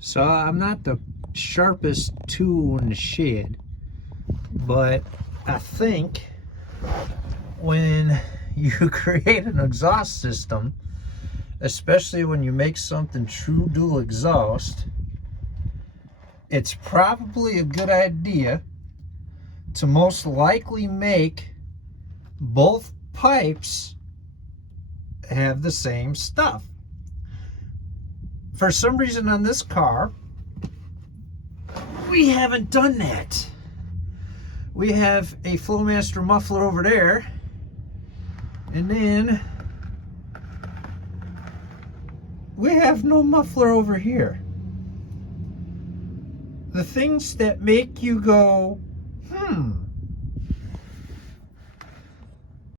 So I'm not the sharpest tool in the shed, but I think when you create an exhaust system, especially when you make something true dual exhaust, it's probably a good idea to most likely make both pipes have the same stuff. For some reason on this car, we haven't done that. We have a Flowmaster muffler over there, and then we have no muffler over here. The things that make you go,